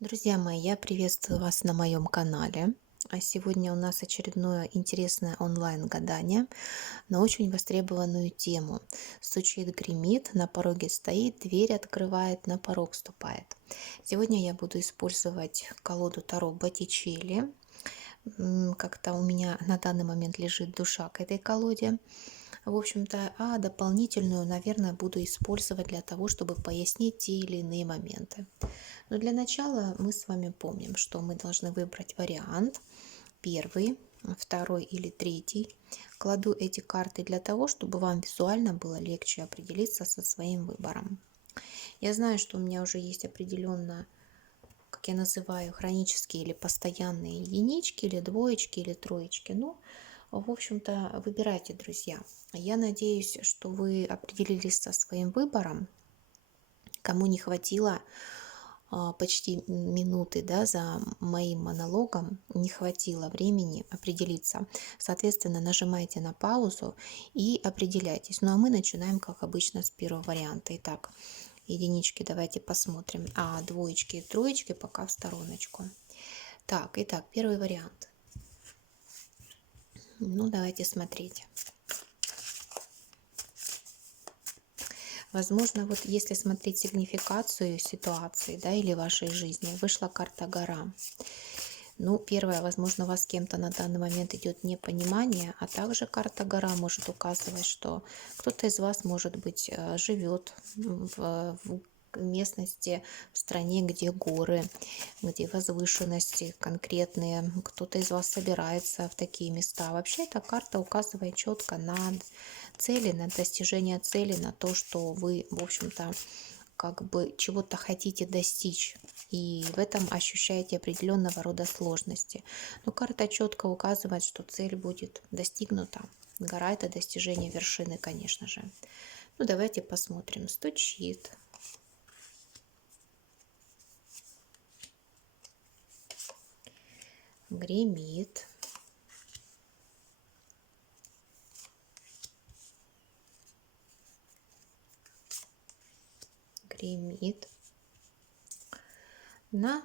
Друзья мои, я приветствую вас на моем канале. А сегодня у нас очередное интересное онлайн-гадание на очень востребованную тему. Стучит, гремит, на пороге стоит, дверь открывает, на порог ступает. Сегодня я буду использовать колоду Таро Боттичелли. Как-то у меня на данный момент лежит душа к этой колоде. В общем-то, а дополнительную, наверное, буду использовать для того, чтобы пояснить те или иные моменты. Но для начала мы с вами помним, что мы должны выбрать вариант первый, второй или третий. Кладу эти карты для того, чтобы вам визуально было легче определиться со своим выбором. Я знаю, что у меня уже есть определенно, как я называю, хронические или постоянные единички, или двоечки, или троечки. Ну, в общем-то, выбирайте, друзья. Я надеюсь, что вы определились со своим выбором. Кому не хватило почти минуты, да, за моим монологом, не хватило времени определиться. Соответственно, нажимайте на паузу и определяйтесь. Ну а мы начинаем, как обычно, с первого варианта. Итак, единички давайте посмотрим, а двоечки и троечки пока в стороночку. Так, итак, первый вариант. Ну, давайте смотреть. Возможно, вот если смотреть сигнификацию ситуации, да, или вашей жизни, вышла карта гора. Ну, первое, возможно, у вас с кем-то на данный момент идет непонимание, а также карта гора может указывать, что кто-то из вас, может быть, живет в местности, в стране, где горы, где возвышенности конкретные. Кто-то из вас собирается в такие места. Вообще эта карта указывает четко на цели, на достижение цели, на то, что вы, в общем-то, как бы чего-то хотите достичь, и в этом ощущаете определенного рода сложности. Но карта четко указывает, что цель будет достигнута. Гора — это достижение вершины, конечно же. Ну, давайте посмотрим. Стучит, гремит, гремит, на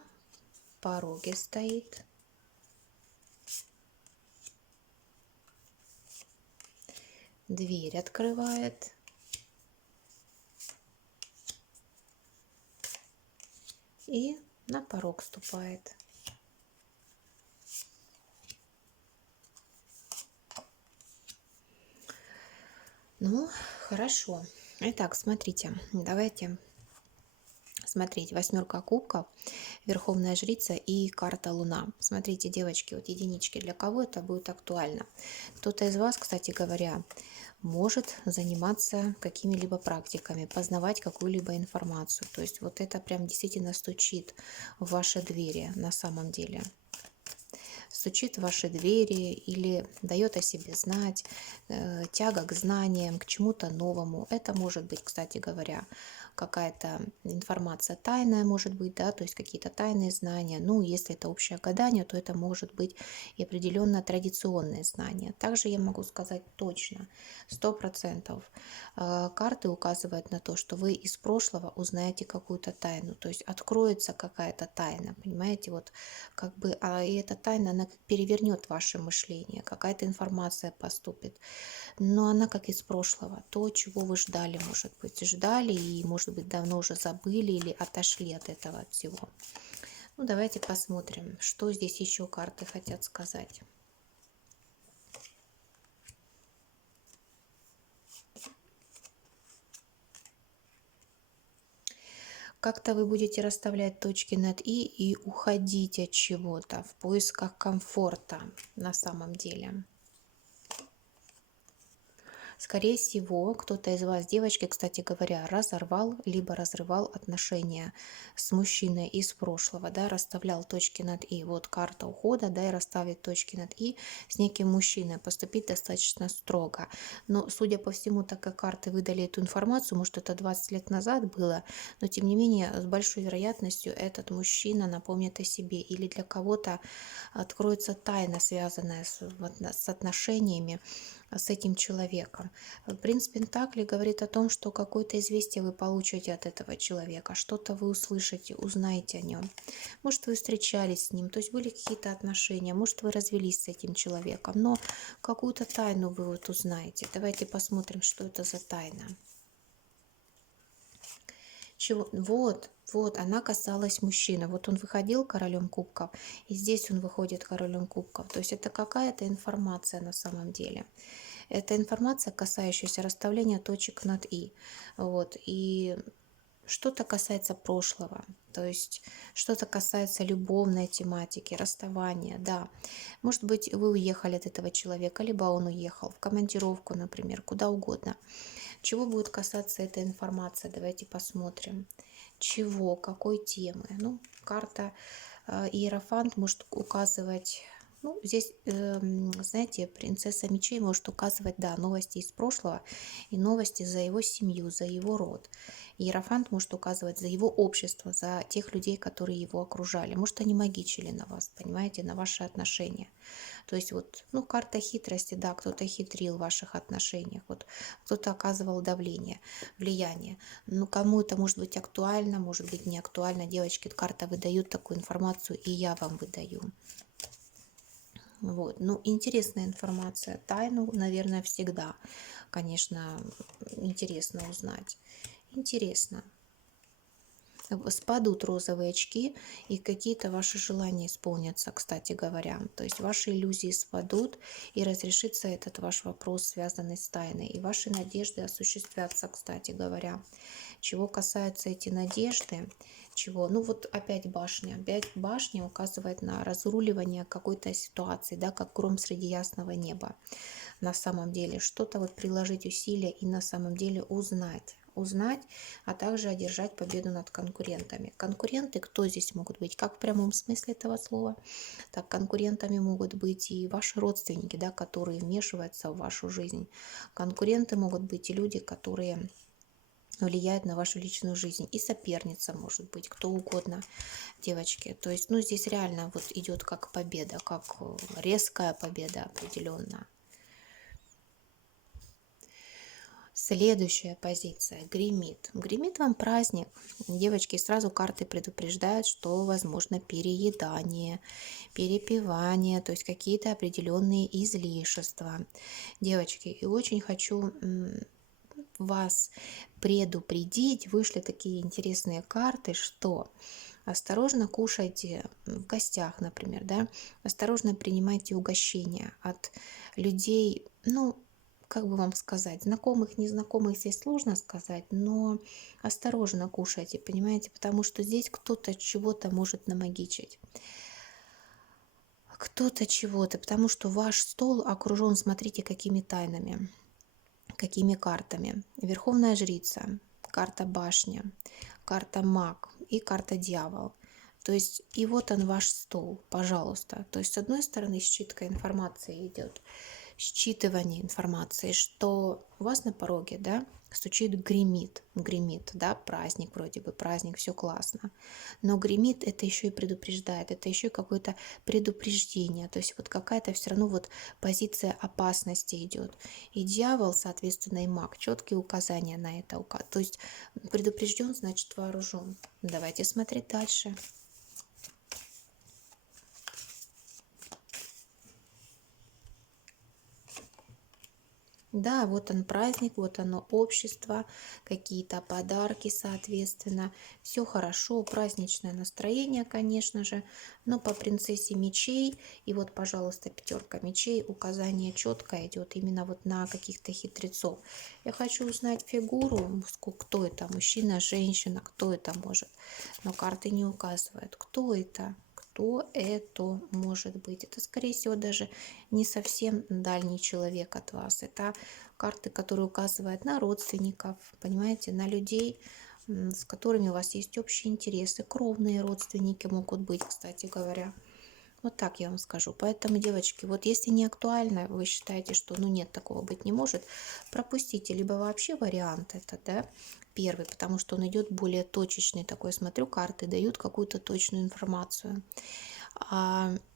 пороге стоит, дверь открывает и на порог ступает. Ну, хорошо. Итак, смотрите, давайте смотреть. Восьмерка кубков, Верховная жрица и карта Луна. Смотрите, девочки, вот единички, для кого это будет актуально? Кто-то из вас, кстати говоря, может заниматься какими-либо практиками, познавать какую-либо информацию. То есть вот это прям действительно стучит в ваши двери на самом деле. Стучит в ваши двери или дает о себе знать, тяга к знаниям, к чему-то новому. Это может быть, кстати говоря, какая-то информация тайная, может быть, да, то есть какие-то тайные знания. Ну, если это общее гадание, то это может быть и определенно традиционные знания. Также я могу сказать точно, 100%. Карты указывают на то, что вы из прошлого узнаете какую-то тайну, то есть откроется какая-то тайна, понимаете, вот как бы, и эта тайна, она как перевернет ваше мышление, какая-то информация поступит, но она как из прошлого, то, чего вы ждали, может быть, ждали и, может быть, давно уже забыли или отошли от этого от всего. Ну, давайте посмотрим, что здесь еще карты хотят сказать. Как-то вы будете расставлять точки над и уходить от чего-то в поисках комфорта на самом деле. Скорее всего, кто-то из вас, девочки, кстати говоря, разорвал либо разрывал отношения с мужчиной из прошлого, да, расставлял точки над и. Вот карта ухода, да, и расставить точки над и с неким мужчиной, поступить достаточно строго. Но, судя по всему, так как карты выдали эту информацию, может, это 20 лет назад было, но, тем не менее, с большой вероятностью этот мужчина напомнит о себе или для кого-то откроется тайна, связанная с отношениями, с этим человеком. Принц Пентаклей говорит о том, что какое-то известие вы получите от этого человека, что-то вы услышите, узнаете о нем. Может, вы встречались с ним, то есть были какие-то отношения, может, вы развелись с этим человеком, но какую-то тайну вы вот узнаете. Давайте посмотрим, что это за тайна. Чего? Вот, она касалась мужчины. Вот он выходил королем кубков, и здесь он выходит королем кубков. То есть это какая-то информация на самом деле. Это информация, касающаяся расставления точек над «и». Вот. И что-то касается прошлого, то есть что-то касается любовной тематики, расставания, да. Может быть, вы уехали от этого человека, либо он уехал в командировку, например, куда угодно. Чего будет касаться эта информация? Давайте посмотрим. Чего, какой темы? Ну, карта Иерофант может указывать, ну, здесь, знаете, принцесса мечей может указывать, да, новости из прошлого и новости за его семью, за его род. Иерофант может указывать за его общество, за тех людей, которые его окружали. Может, они магичили на вас, понимаете, на ваши отношения. То есть вот, ну, карта хитрости, да, кто-то хитрил в ваших отношениях, вот кто-то оказывал давление, влияние. Ну, кому это может быть актуально, может быть не актуально. Девочки, карта выдают такую информацию, и я вам выдаю. Вот, ну, интересная информация. Тайну, наверное, всегда, конечно, интересно узнать. Интересно. Спадут розовые очки, и какие-то ваши желания исполнятся, кстати говоря. То есть ваши иллюзии спадут, и разрешится этот ваш вопрос, связанный с тайной. И ваши надежды осуществятся, кстати говоря. Чего касаются эти надежды, чего? Ну вот опять башня. Опять башня указывает на разруливание какой-то ситуации, да, как гром среди ясного неба. На самом деле что-то вот приложить усилия и на самом деле узнать, а также одержать победу над конкурентами. Конкуренты, кто здесь могут быть? Как в прямом смысле этого слова, так конкурентами могут быть и ваши родственники, да, которые вмешиваются в вашу жизнь. Конкуренты могут быть и люди, которые влияет на вашу личную жизнь. И соперница может быть, кто угодно, девочки. То есть, ну, здесь реально вот идет как победа, как резкая победа определенно. Следующая позиция. Гремит. Гремит вам праздник. Девочки, сразу карты предупреждают, что возможно переедание, перепивание, то есть какие-то определенные излишества. Девочки, и очень хочу вас предупредить, вышли такие интересные карты, что осторожно кушайте в гостях, например, да, осторожно принимайте угощения от людей, ну, как бы вам сказать, знакомых, незнакомых здесь сложно сказать, но осторожно кушайте, понимаете, потому что здесь кто-то чего-то может намагичить. Кто-то чего-то, потому что ваш стол окружен, смотрите, какими тайнами, какими картами. Верховная жрица, карта башня, карта маг и карта дьявол. То есть и вот он ваш стол, пожалуйста. То есть с одной стороны считка информации идет, считывание информации, что у вас на пороге, да, стучит, гремит, да, праздник вроде бы, праздник, все классно. Но гремит это еще и предупреждает, это еще и какое-то предупреждение, то есть вот какая-то все равно вот позиция опасности идет. И дьявол, соответственно, и маг, четкие указания на это, то есть предупрежден, значит вооружен. Давайте смотреть дальше. Да, вот он праздник, вот оно общество, какие-то подарки, соответственно. Все хорошо, праздничное настроение, конечно же, но по принцессе мечей, и вот, пожалуйста, пятерка мечей, указание четко идет именно вот на каких-то хитрецов. Я хочу узнать фигуру, кто это, мужчина, женщина, кто это может, но карты не указывают, кто это. Кто это может быть? Это, скорее всего, даже не совсем дальний человек от вас. Это карты, которые указывают на родственников, понимаете, на людей, с которыми у вас есть общие интересы. Кровные родственники могут быть, кстати говоря. Вот так я вам скажу. Поэтому, девочки, вот если не актуально, вы считаете, что ну нет, такого быть не может, пропустите. Либо вообще вариант это, да, первый, потому что он идет более точечный такой. Смотрю, карты дают какую-то точную информацию.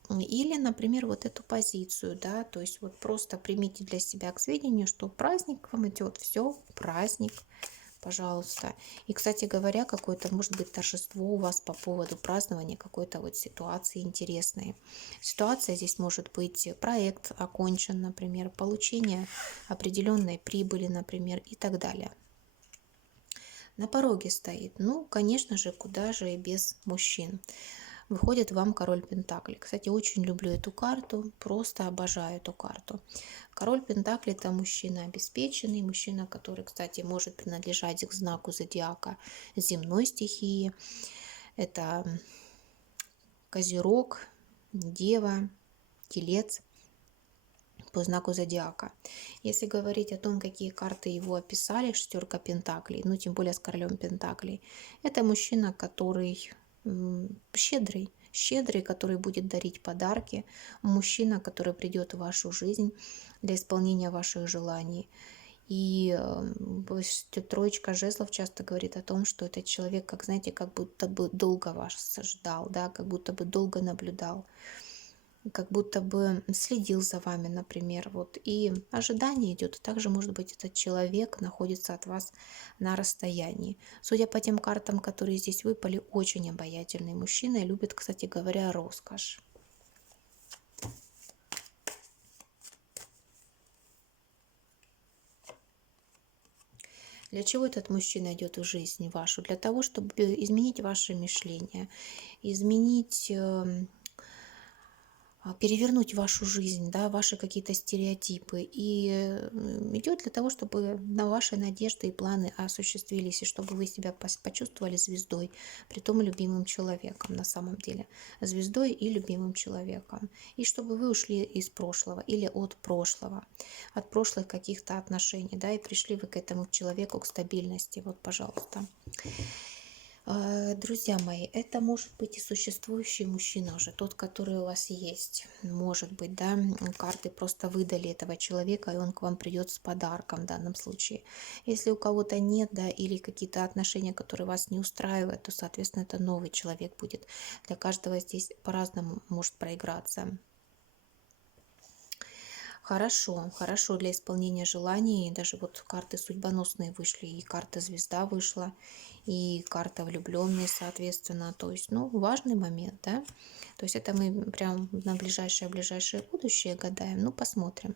Или, например, вот эту позицию, да, то есть вот просто примите для себя к сведению, что праздник вам идет, все, праздник, пожалуйста. И, кстати говоря, какое-то, может быть, торжество у вас по поводу празднования какой-то вот ситуации интересной. Ситуация здесь может быть проект окончен, например, получение определенной прибыли, например, и так далее. На пороге стоит, ну, конечно же, куда же и без мужчин. Выходит вам король Пентаклей. Кстати, очень люблю эту карту, просто обожаю эту карту. Король Пентаклей – это мужчина обеспеченный, мужчина, который, кстати, может принадлежать к знаку зодиака земной стихии. Это Козерог, Дева, Телец по знаку зодиака. Если говорить о том, какие карты его описали, шестерка Пентаклей, ну тем более с королем Пентаклей, это мужчина, который щедрый, который будет дарить подарки, мужчина, который придет в вашу жизнь для исполнения ваших желаний. И троечка жезлов часто говорит о том, что этот человек, как знаете, как будто бы долго вас ждал, да, как будто бы долго наблюдал, как будто бы следил за вами, например, вот, и ожидание идет. Также, может быть, этот человек находится от вас на расстоянии. Судя по тем картам, которые здесь выпали, очень обаятельный мужчина и любит, кстати говоря, роскошь. Для чего этот мужчина идет в жизнь вашу? Для того, чтобы изменить ваше мышление, изменить перевернуть вашу жизнь, да, ваши какие-то стереотипы. И идет для того, чтобы на ваши надежды и планы осуществились, и чтобы вы себя почувствовали звездой, притом любимым человеком на самом деле. Звездой и любимым человеком. И чтобы вы ушли из прошлого или от прошлых каких-то отношений, да, и пришли вы к этому человеку, к стабильности. Вот, пожалуйста. Друзья мои, это может быть и существующий мужчина уже, тот, который у вас есть. Может быть, да, карты просто выдали этого человека, и он к вам придет с подарком в данном случае. Если у кого-то нет, да, или какие-то отношения, которые вас не устраивают, то, соответственно, это новый человек будет. Для каждого здесь по-разному может проиграться. Хорошо, хорошо для исполнения желаний. Даже вот карты судьбоносные вышли, и карта звезда вышла, и карта влюбленные, соответственно. То есть, ну, важный момент, да. То есть это мы прям на ближайшее будущее гадаем. Ну, посмотрим.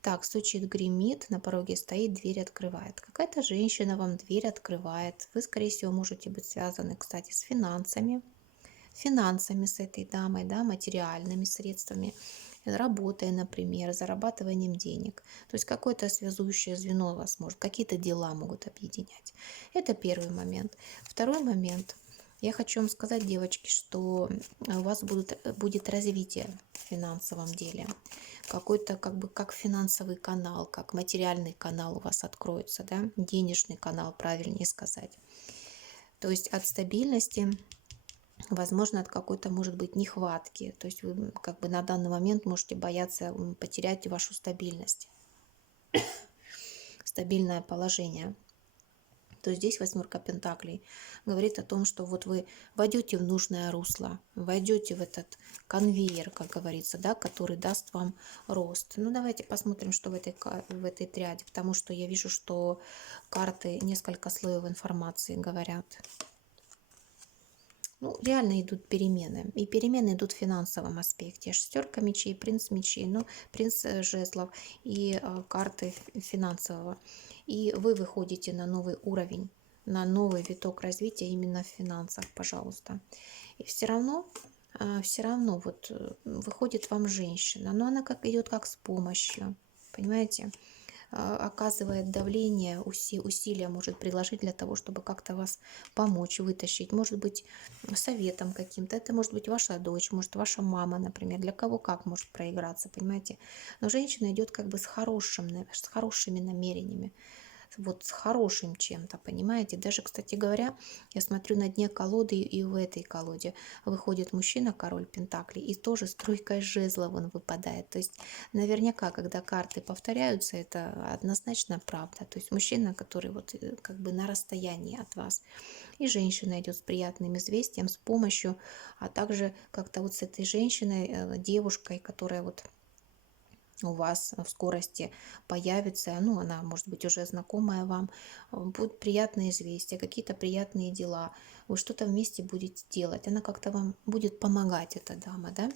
Так, стучит, гремит, на пороге стоит, дверь открывает. Какая-то женщина вам дверь открывает. Вы, скорее всего, можете быть связаны, кстати, с финансами с этой дамой, да, материальными средствами, работой, например, зарабатыванием денег. То есть какое-то связующее звено вас может, какие-то дела могут объединять. Это первый момент. Второй момент. Я хочу вам сказать, девочки, что у вас будет развитие в финансовом деле. Какой-то как бы как финансовый канал, как материальный канал у вас откроется, да, денежный канал, правильнее сказать. То есть от стабильности, возможно, от какой-то, может быть, нехватки. То есть вы как бы на данный момент можете бояться потерять вашу стабильность, стабильное положение. То есть здесь восьмерка пентаклей говорит о том, что вот вы войдете в нужное русло, войдете в этот конвейер, как говорится, да, который даст вам рост. Ну, давайте посмотрим, что в этой триаде, потому что я вижу, что карты несколько слоев информации говорят. Ну, реально идут перемены. И перемены идут в финансовом аспекте. Шестерка мечей, принц мечей, ну, принц жезлов и карты финансового. И вы выходите на новый уровень, на новый виток развития именно в финансах, пожалуйста. И все равно вот выходит вам женщина, но она как идет как с помощью, понимаете? Оказывает давление, усилия может приложить для того, чтобы как-то вас помочь, вытащить. Может быть, советом каким-то. Это может быть ваша дочь, может, ваша мама, например. Для кого как может проиграться, понимаете? Но женщина идет как бы с хорошими намерениями, вот с хорошим чем-то, понимаете? Даже, кстати говоря, я смотрю на дне колоды, и в этой колоде выходит мужчина, король пентаклей, и тоже с тройкой жезлов он выпадает. То есть наверняка, когда карты повторяются, это однозначно правда. То есть мужчина, который вот как бы на расстоянии от вас, и женщина идет с приятным известием, с помощью, а также как-то вот с этой женщиной, девушкой, которая вот у вас в скорости появится, ну, она может быть уже знакомая вам, будут приятные известия, какие-то приятные дела, вы что-то вместе будете делать, она как-то вам будет помогать, эта дама, да,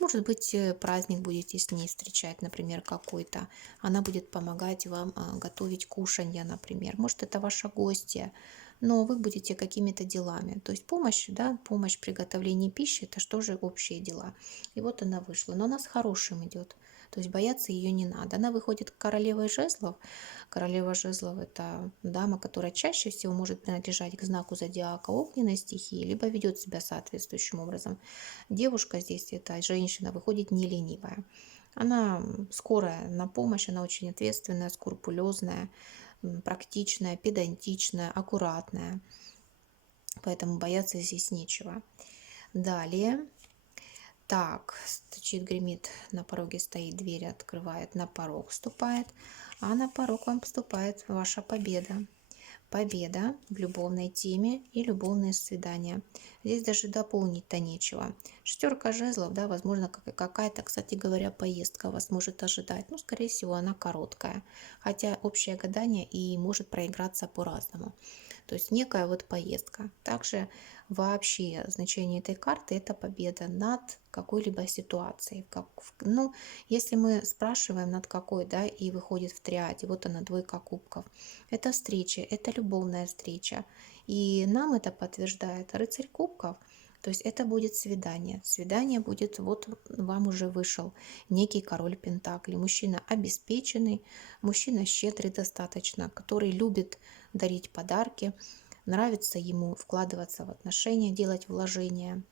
может быть, праздник будете с ней встречать, например, какой-то, она будет помогать вам готовить кушанья, например, может, это ваша гостья, но вы будете какими-то делами, то есть помощь, да, помощь в приготовлении пищи, это что же общие дела, и вот она вышла, но она с хорошим идет. То есть бояться ее не надо. Она выходит королевой жезлов. Королева жезлов – это дама, которая чаще всего может принадлежать к знаку зодиака огненной стихии, либо ведет себя соответствующим образом. Девушка здесь, это женщина, выходит не ленивая. Она скорая на помощь, она очень ответственная, скрупулезная, практичная, педантичная, аккуратная. Поэтому бояться здесь нечего. Далее. Так, стучит, гремит, на пороге стоит, дверь открывает, на порог вступает, а на порог вам вступает ваша победа. Победа в любовной теме и любовные свидания. Здесь даже дополнить-то нечего. Шестерка жезлов, да, возможно, какая-то, кстати говоря, поездка вас может ожидать. Ну, скорее всего, она короткая. Хотя общее гадание и может проиграться по-разному. То есть некая вот поездка. Также вообще значение этой карты – это победа над какой-либо ситуацией. Ну, если мы спрашиваем, над какой, да, и выходит в триаде, вот она, двойка кубков. Это встреча, это любовная встреча. И нам это подтверждает рыцарь кубков. То есть это будет свидание. Свидание будет, вот вам уже вышел некий король пентаклей. Мужчина обеспеченный, мужчина щедрый достаточно, который любит дарить подарки, нравится ему вкладываться в отношения, делать вложения.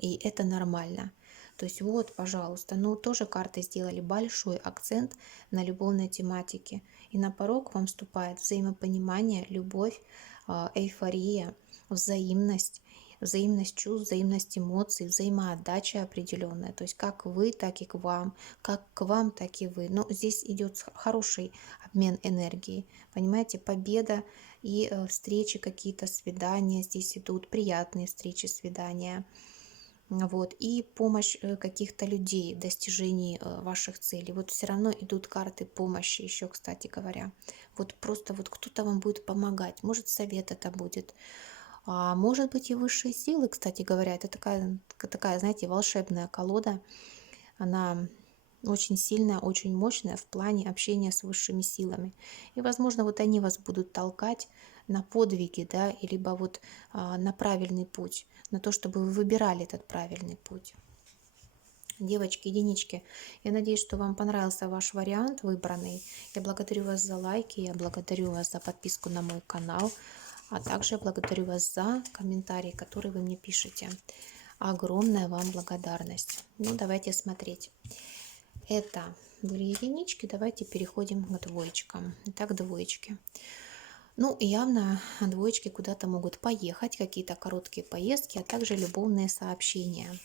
И это нормально. То есть вот, пожалуйста, ну тоже карты сделали большой акцент на любовной тематике. И на порог вам вступает взаимопонимание, любовь, эйфория, взаимность, взаимность чувств, взаимность эмоций, взаимоотдача определенная. То есть как вы, так и к вам, как к вам, так и вы. Но здесь идет хороший обмен энергией. Понимаете, победа и встречи какие-то, свидания здесь идут, приятные встречи, свидания. Вот, и помощь каких-то людей в достижении ваших целей. Вот все равно идут карты помощи еще, кстати говоря. Вот просто вот кто-то вам будет помогать. Может, совет это будет. А может быть и высшие силы, кстати говоря. Это такая, знаете, волшебная колода. Она очень сильная, очень мощная в плане общения с высшими силами. И, возможно, вот они вас будут толкать на подвиги, да, и либо вот на правильный путь, на то, чтобы вы выбирали этот правильный путь. Девочки, единички, я надеюсь, что вам понравился ваш вариант выбранный. Я благодарю вас за лайки, я благодарю вас за подписку на мой канал, а также благодарю вас за комментарии, которые вы мне пишете. Огромная вам благодарность. Ну, давайте смотреть. Это были единички, давайте переходим к двоечкам. Итак, двоечки. Ну, явно двоечки куда-то могут поехать, какие-то короткие поездки, а также любовные сообщения.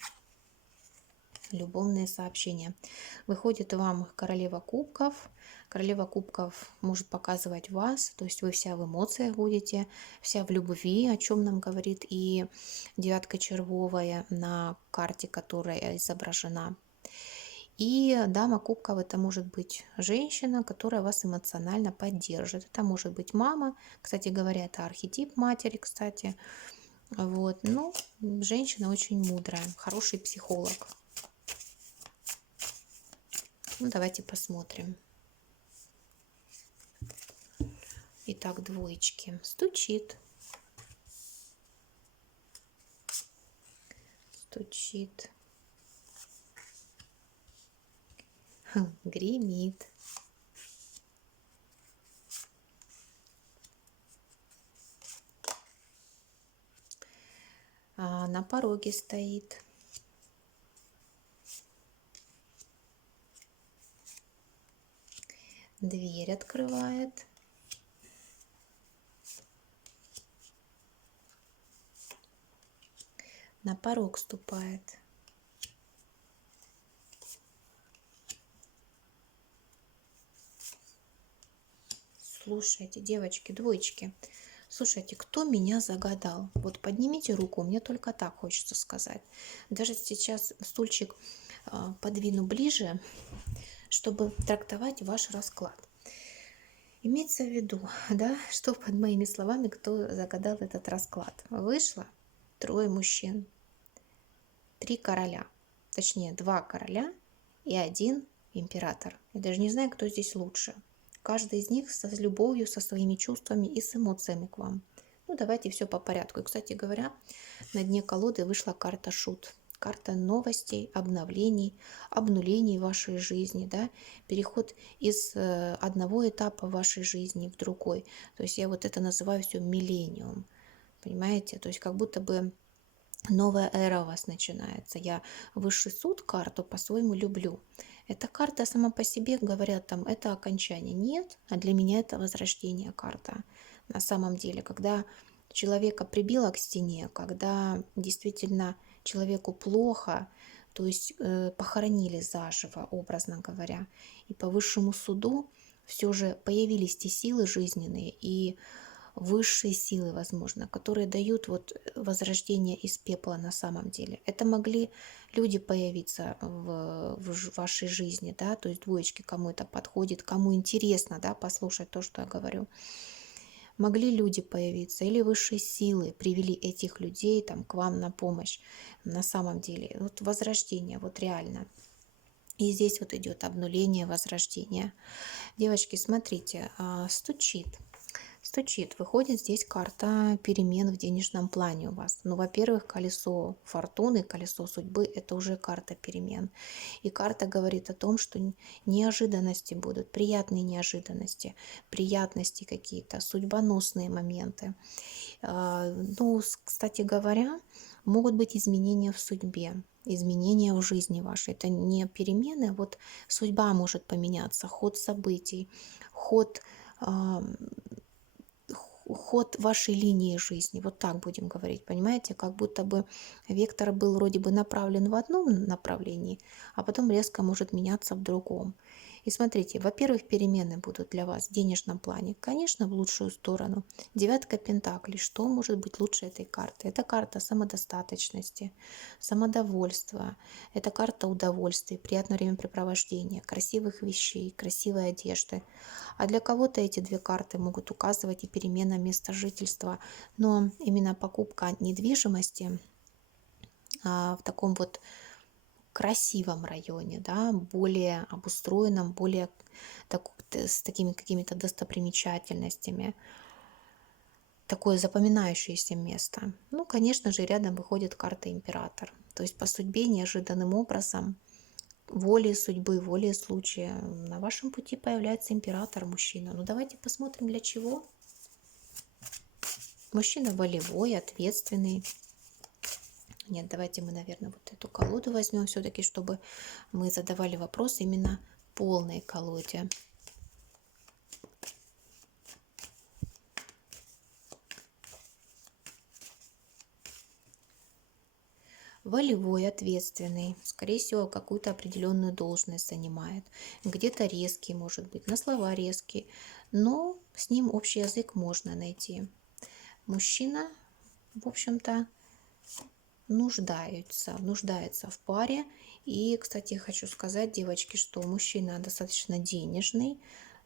Любовные сообщения. Выходит вам королева кубков. Королева кубков может показывать вас, то есть вы вся в эмоциях будете, вся в любви, о чем нам говорит и девятка червовая на карте, которая изображена. И дама кубков – это может быть женщина, которая вас эмоционально поддержит. Это может быть мама, кстати говоря, это архетип матери, кстати. Вот. Ну, женщина очень мудрая, хороший психолог. Ну, давайте посмотрим. Итак, двоечки. Стучит. Стучит. Гремит. На пороге стоит. Дверь открывает. на порог ступает. Слушайте, девочки, двоечки, слушайте, кто меня загадал? Вот поднимите руку, мне только так хочется сказать. Даже сейчас стульчик подвину ближе, чтобы трактовать ваш расклад. Имеется в виду, да, что под моими словами, кто загадал этот расклад. Вышло трое мужчин, 3 короля, точнее 2 короля и 1 император. Я даже не знаю, кто здесь лучше. Каждый из них с любовью, со своими чувствами и с эмоциями к вам. Ну, давайте все по порядку. И, кстати говоря, на дне колоды вышла карта Шут. Карта новостей, обновлений, обнулений в вашей жизни, да, переход из одного этапа вашей жизни в другой. То есть я вот это называю все миллениум, понимаете? То есть как будто бы новая эра у вас начинается. Я высший суд карту по-своему люблю. Эта карта сама по себе, говорят, там, это окончание. Нет, а для меня это возрождение карта. На самом деле, когда человека прибило к стене, когда действительно человеку плохо, то есть похоронили заживо, образно говоря, и по высшему суду все же появились те силы жизненные и высшие силы, возможно, которые дают вот возрождение из пепла на самом деле. Это могли люди появиться в вашей жизни, да, то есть двоечки, кому это подходит, кому интересно, да, послушать то, что я говорю. Могли люди появиться или высшие силы привели этих людей там к вам на помощь на самом деле. Вот возрождение, вот реально. И здесь вот идет обнуление, возрождение. Девочки, смотрите, стучит. Стучит. Выходит здесь карта перемен в денежном плане у вас. Ну, во-первых, колесо фортуны, колесо судьбы – это уже карта перемен. И карта говорит о том, что неожиданности будут, приятные неожиданности, приятности какие-то, судьбоносные моменты. Ну, кстати говоря, могут быть изменения в судьбе, изменения в жизни вашей. Это не перемены, вот судьба может поменяться, ход событий, ход ход вашей линии жизни, вот так будем говорить, понимаете, как будто бы вектор был вроде бы направлен в одном направлении, а потом резко может меняться в другом. И смотрите, во-первых, перемены будут для вас в денежном плане, конечно, в лучшую сторону. Девятка пентаклей, что может быть лучше этой карты? Это карта самодостаточности, самодовольства, это карта удовольствия, приятного времяпрепровождения, красивых вещей, красивой одежды. А для кого-то эти две карты могут указывать и перемена места жительства, но именно покупка недвижимости в таком вот красивом районе, да, более обустроенном, более с такими какими-то достопримечательностями, такое запоминающееся место. Ну, конечно же, рядом выходит карта император. То есть по судьбе неожиданным образом, волей судьбы, волей случая на вашем пути появляется император, мужчина. Ну, давайте посмотрим, для чего. Мужчина волевой, ответственный. Нет, давайте мы, наверное, вот эту колоду возьмем все-таки, чтобы мы задавали вопрос именно полной колоде. Волевой, ответственный, скорее всего, какую-то определенную должность занимает. Где-то резкий, может быть, на слова резкий, но с ним общий язык можно найти. Мужчина, в общем-то, нуждается в паре. И, кстати, хочу сказать, девочки, что мужчина достаточно денежный.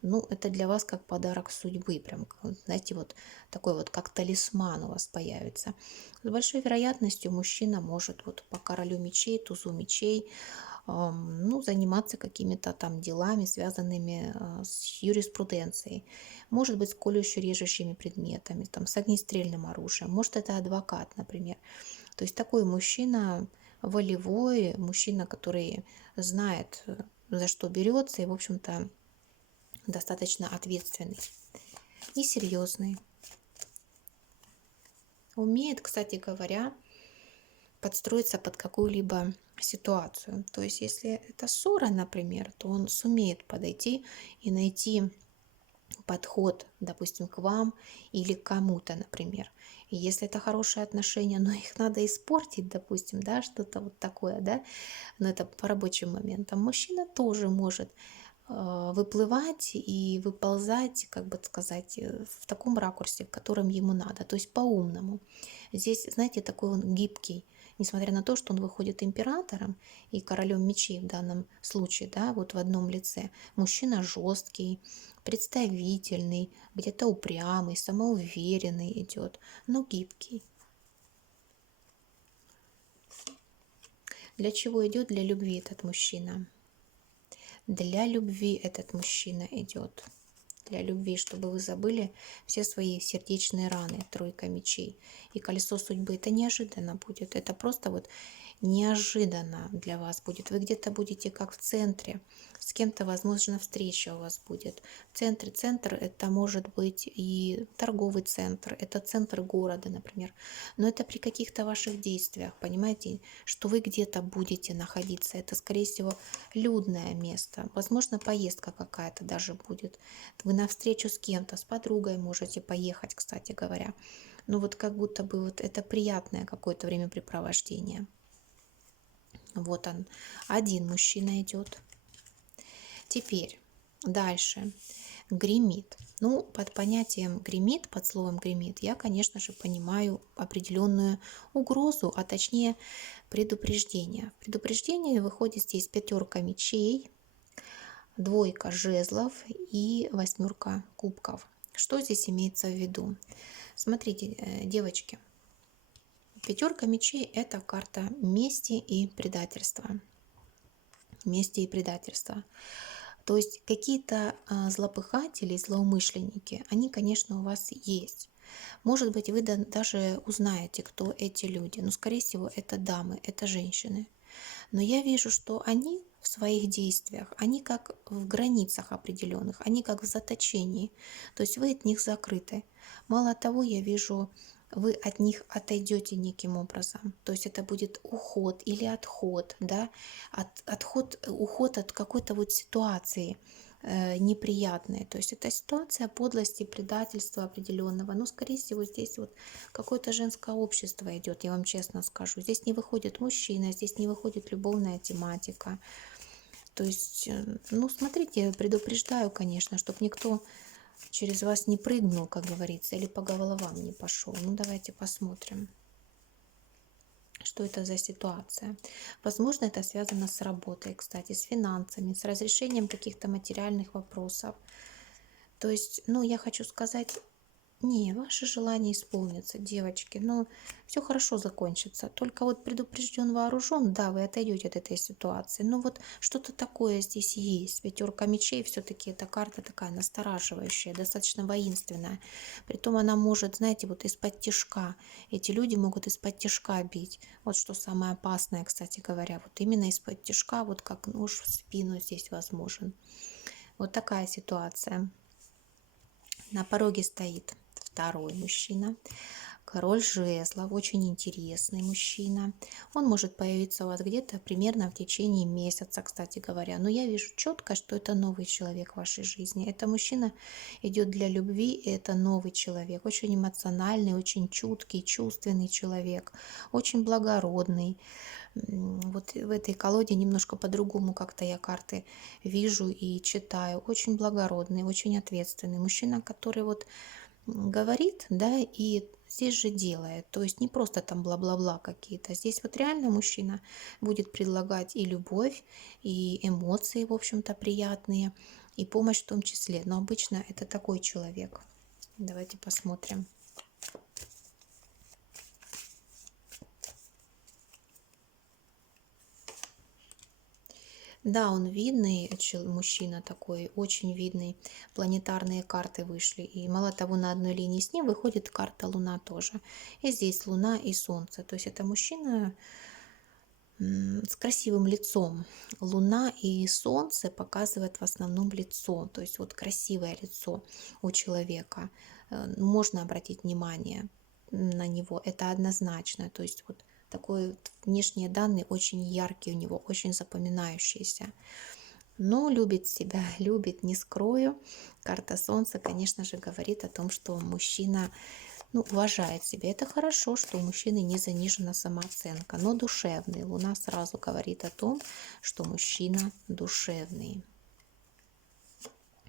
Ну, это для вас как подарок судьбы. Прям, знаете, вот такой вот как талисман у вас появится. С большой вероятностью мужчина может вот по королю мечей, тузу мечей, ну, заниматься какими-то там делами, связанными с юриспруденцией. Может быть, с колюще-режущими предметами, там, с огнестрельным оружием. Может, это адвокат, например. То есть такой мужчина волевой, мужчина, который знает, за что берется, и, в общем-то, достаточно ответственный и серьезный. Умеет, кстати говоря, подстроиться под какую-либо ситуацию. То есть, если это ссора, например, то он сумеет подойти и найти подход, допустим, к вам или к кому-то, например. И если это хорошие отношения, но их надо испортить, допустим, да, что-то вот такое, да, но это по рабочим моментам, мужчина тоже может выплывать и выползать, как бы сказать, в таком ракурсе, в котором ему надо, то есть по-умному. Здесь, знаете, такой он гибкий, несмотря на то, что он выходит императором и королем мечей в данном случае, да, вот в одном лице. Мужчина жесткий, представительный, где-то упрямый, самоуверенный идет, но гибкий. Для чего идет? Для любви этот мужчина. Для любви этот мужчина идет. Для любви, чтобы вы забыли все свои сердечные раны, тройка мечей. И колесо судьбы, это неожиданно будет. Это просто вот неожиданно для вас будет. Вы где-то будете как в центре. С кем-то, возможно, встреча у вас будет. Центр это может быть и торговый центр, это центр города, например. Но это при каких-то ваших действиях, понимаете, что вы где-то будете находиться. Это, скорее всего, людное место. Возможно, поездка какая-то даже будет. Вы на встречу с кем-то, с подругой можете поехать, кстати говоря. Ну вот как будто бы вот это приятное какое-то времяпрепровождение. Вот он, один мужчина идет. Теперь дальше. Гремит. Ну, под понятием гремит, под словом гремит, я, конечно же, понимаю определенную угрозу, а точнее предупреждение. В предупреждении выходит здесь пятерка мечей, двойка жезлов и восьмерка кубков. Что здесь имеется в виду? Смотрите, девочки, пятерка мечей – это карта мести и предательства. Мести и предательства. То есть какие-то злопыхатели, злоумышленники, они, конечно, у вас есть. Может быть, вы даже узнаете, кто эти люди. Но, скорее всего, это дамы, это женщины. Но я вижу, что они в своих действиях, они как в границах определенных, они как в заточении. То есть вы от них закрыты. Мало того, я вижу, вы от них отойдете неким образом. То есть это будет уход или отход, да, уход от какой-то вот ситуации неприятной. То есть это ситуация подлости, предательства определенного. Но, скорее всего, здесь вот какое-то женское общество идет, я вам честно скажу. Здесь не выходит мужчина, здесь не выходит любовная тематика. То есть, ну, смотрите, предупреждаю, конечно, чтобы никто через вас не прыгнул, как говорится, или по головам не пошел. Ну, давайте посмотрим, что это за ситуация. Возможно, это связано с работой, кстати, с финансами, с разрешением каких-то материальных вопросов. То есть, ну, я хочу сказать, не, ваши желания исполнятся, девочки, но все хорошо закончится. Только вот предупрежден, вооружен, да, вы отойдете от этой ситуации. Но вот что-то такое здесь есть. Пятерка мечей все-таки эта карта такая настораживающая, достаточно воинственная. Притом она может, знаете, вот из-под тишка. Эти люди могут из-под тишка бить. Вот что самое опасное, кстати говоря. Вот именно из-под тишка, вот как нож в спину здесь возможен. Вот такая ситуация. На пороге стоит второй мужчина, король жезлов, очень интересный мужчина. Он может появиться у вас где-то примерно в течение месяца, кстати говоря. Но я вижу четко, что это новый человек в вашей жизни. Это мужчина идет для любви, и это новый человек. Очень эмоциональный, очень чуткий, чувственный человек, очень благородный. Вот в этой колоде немножко по-другому как-то я карты вижу и читаю. Очень благородный, очень ответственный мужчина, который вот говорит, да, и здесь же делает. То есть не просто там бла-бла-бла какие-то. Здесь вот реально мужчина будет предлагать и любовь, и эмоции, в общем-то, приятные, и помощь в том числе. Но обычно это такой человек. Давайте посмотрим. Да, он видный мужчина такой, очень видный. Планетарные карты вышли. И мало того, на одной линии с ним выходит карта Луна тоже. И здесь Луна и Солнце. То есть это мужчина с красивым лицом. Луна и Солнце показывают в основном лицо. То есть вот красивое лицо у человека. Можно обратить внимание на него. Это однозначно. То есть вот такой вот внешние данные очень яркие у него, очень запоминающиеся. Но любит себя, любит, не скрою. Карта Солнца, конечно же, говорит о том, что мужчина Ну, уважает себя. Это хорошо, что у мужчины не занижена самооценка, но душевный. Луна сразу говорит о том, что мужчина душевный.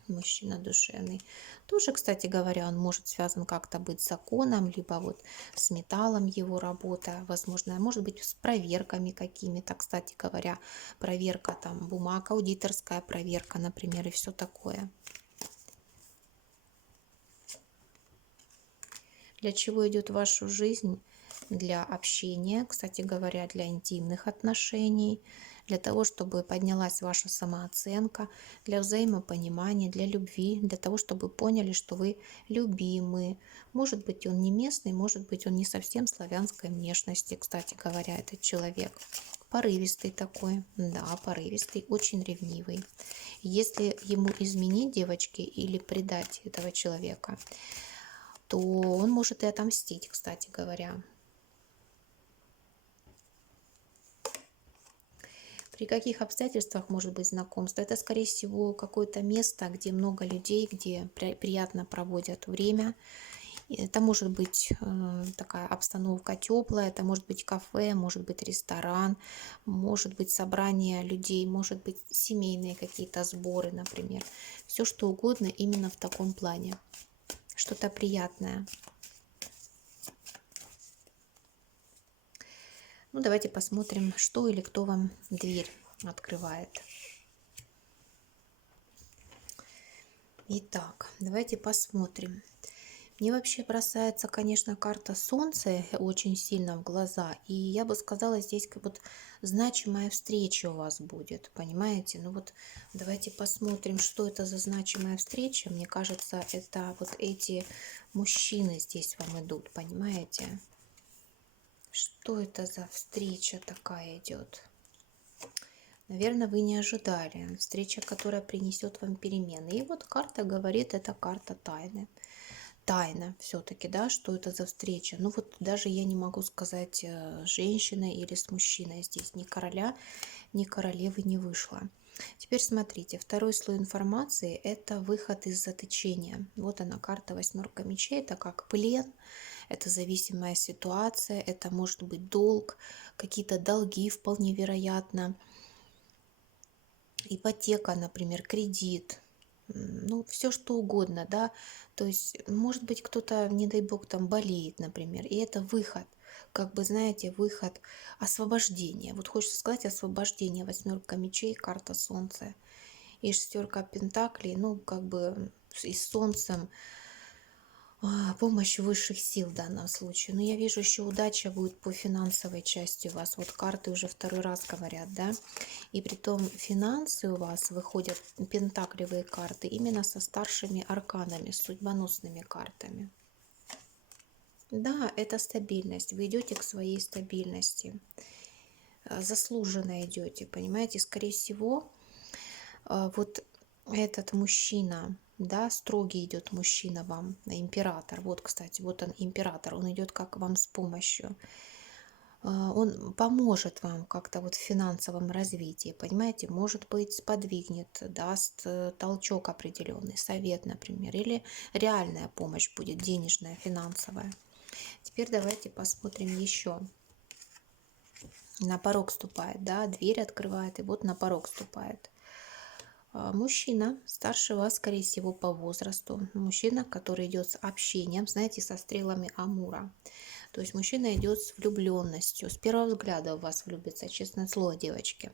Мужчина душевный. Тоже, кстати говоря, он может связан как-то быть с законом, либо вот с металлом его работа, возможно, может быть с проверками какими-то, кстати говоря, проверка там бумаг, аудиторская проверка, например, и все такое. Для чего идет в вашу жизнь? Для общения, кстати говоря, для интимных отношений, для того, чтобы поднялась ваша самооценка, для взаимопонимания, для любви, для того, чтобы поняли, что вы любимы. Может быть, он не местный, может быть, он не совсем славянской внешности, кстати говоря, этот человек. Порывистый такой, да, порывистый, очень ревнивый. Если ему изменить, девочки, или предать этого человека, то он может и отомстить, кстати говоря. При каких обстоятельствах может быть знакомство? Это, скорее всего, какое-то место, где много людей, где приятно проводят время. Это может быть такая обстановка теплая, это может быть кафе, может быть ресторан, может быть собрание людей, может быть семейные какие-то сборы, например. Все что угодно именно в таком плане. Что-то приятное. Ну, давайте посмотрим, что или кто вам дверь открывает. Итак, давайте посмотрим. Мне вообще бросается, конечно, карта Солнца очень сильно в глаза. И я бы сказала, здесь как вот значимая встреча у вас будет, понимаете? Ну вот давайте посмотрим, что это за значимая встреча. Мне кажется, это вот эти мужчины здесь вам идут, понимаете? Что это за встреча такая идет? Наверное, вы не ожидали. Встреча, которая принесет вам перемены. И вот карта говорит, это карта тайны. Тайна все-таки, да, что это за встреча. Ну вот даже я не могу сказать, женщина или с мужчиной здесь. Ни короля, ни королевы не вышло. Теперь смотрите, второй слой информации – это выход из заточения. Вот она, карта восьмерка мечей, это как плен, это зависимая ситуация, это может быть долг, какие-то долги вполне вероятно, ипотека, например, кредит, ну, все что угодно, да, то есть, может быть, кто-то, не дай бог, там болеет, например, и это выход, как бы, знаете, выход, освобождение, вот хочется сказать освобождение, восьмерка мечей, карта солнца и шестерка пентаклей, ну, как бы, и с солнцем, помощь высших сил в данном случае. Но я вижу, еще удача будет по финансовой части у вас. Вот карты уже второй раз говорят, да. И при том финансы у вас выходят пентаклевые карты именно со старшими арканами, с судьбоносными картами. Да, это стабильность. Вы идете к своей стабильности. Заслуженно идете, понимаете? Скорее всего, вот этот мужчина, да, строгий идет мужчина вам, император. Вот, кстати, вот он император, он идет как вам с помощью. Он поможет вам как-то вот в финансовом развитии, понимаете, может быть, сподвигнет, даст толчок определенный, совет, например, или реальная помощь будет, денежная, финансовая. Теперь давайте посмотрим еще. На порог ступает, да, дверь открывает, и вот на порог ступает. Мужчина, старше вас, скорее всего, по возрасту. Мужчина, который идет с общением, знаете, со стрелами Амура. То есть мужчина идет с влюбленностью. С первого взгляда в вас влюбится, честное слово, девочки.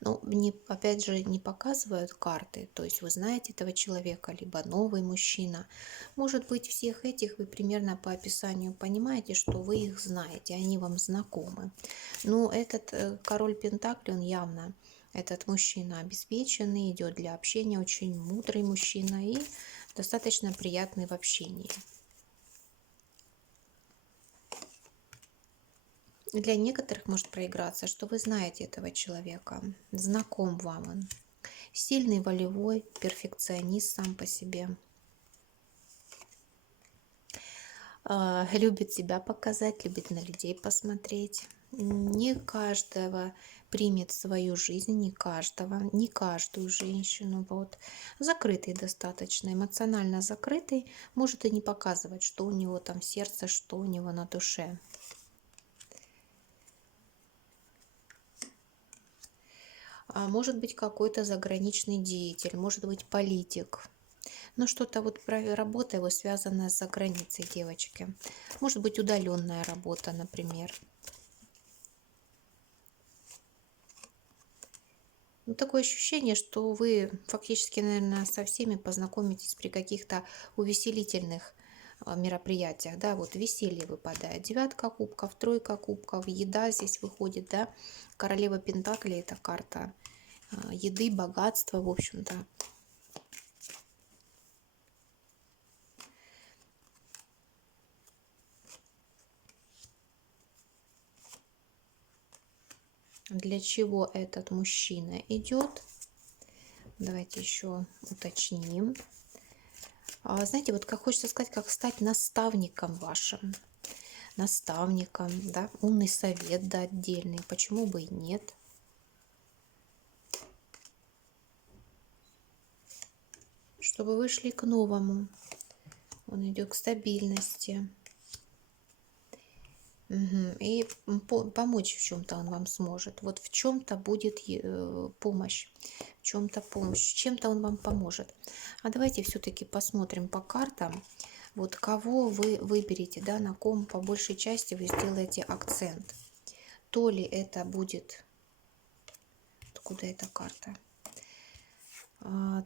Но не, опять же, не показывают карты. То есть вы знаете этого человека, либо новый мужчина. Может быть, всех этих вы примерно по описанию понимаете, что вы их знаете, они вам знакомы. Но этот король Пентакли, он явно, этот мужчина обеспеченный, идет для общения, очень мудрый мужчина и достаточно приятный в общении. Для некоторых может проиграться, что вы знаете этого человека, знаком вам он. Сильный, волевой, перфекционист сам по себе. Любит себя показать, любит на людей посмотреть. Не каждого примет в свою жизнь, не каждого, не каждую женщину. Вот. Закрытый достаточно, эмоционально закрытый, может и не показывать, что у него там в сердце, что у него на душе. А может быть какой-то заграничный деятель, может быть политик. Ну, что-то вот работа его связанная с заграницей, девочки. Может быть удаленная работа, например. Ну, такое ощущение, что вы фактически, наверное, со всеми познакомитесь при каких-то увеселительных мероприятиях, да, вот веселье выпадает. Девятка кубков, тройка кубков, еда здесь выходит, да, королева пентаклей — это карта еды, богатства, в общем-то. Для чего этот мужчина идет? Давайте еще уточним. Знаете, вот как хочется сказать, как стать наставником вашим. Наставником, да, умный совет, да, отдельный. Почему бы и нет? Чтобы вы шли к новому. Он идет к стабильности. Угу. И помочь в чем-то он вам сможет. Вот в чем-то будет помощь. В чем-то помощь. Чем-то он вам поможет. А давайте все-таки посмотрим по картам. Вот кого вы выберете, да, на ком по большей части вы сделаете акцент. То ли это будет... Откуда эта карта?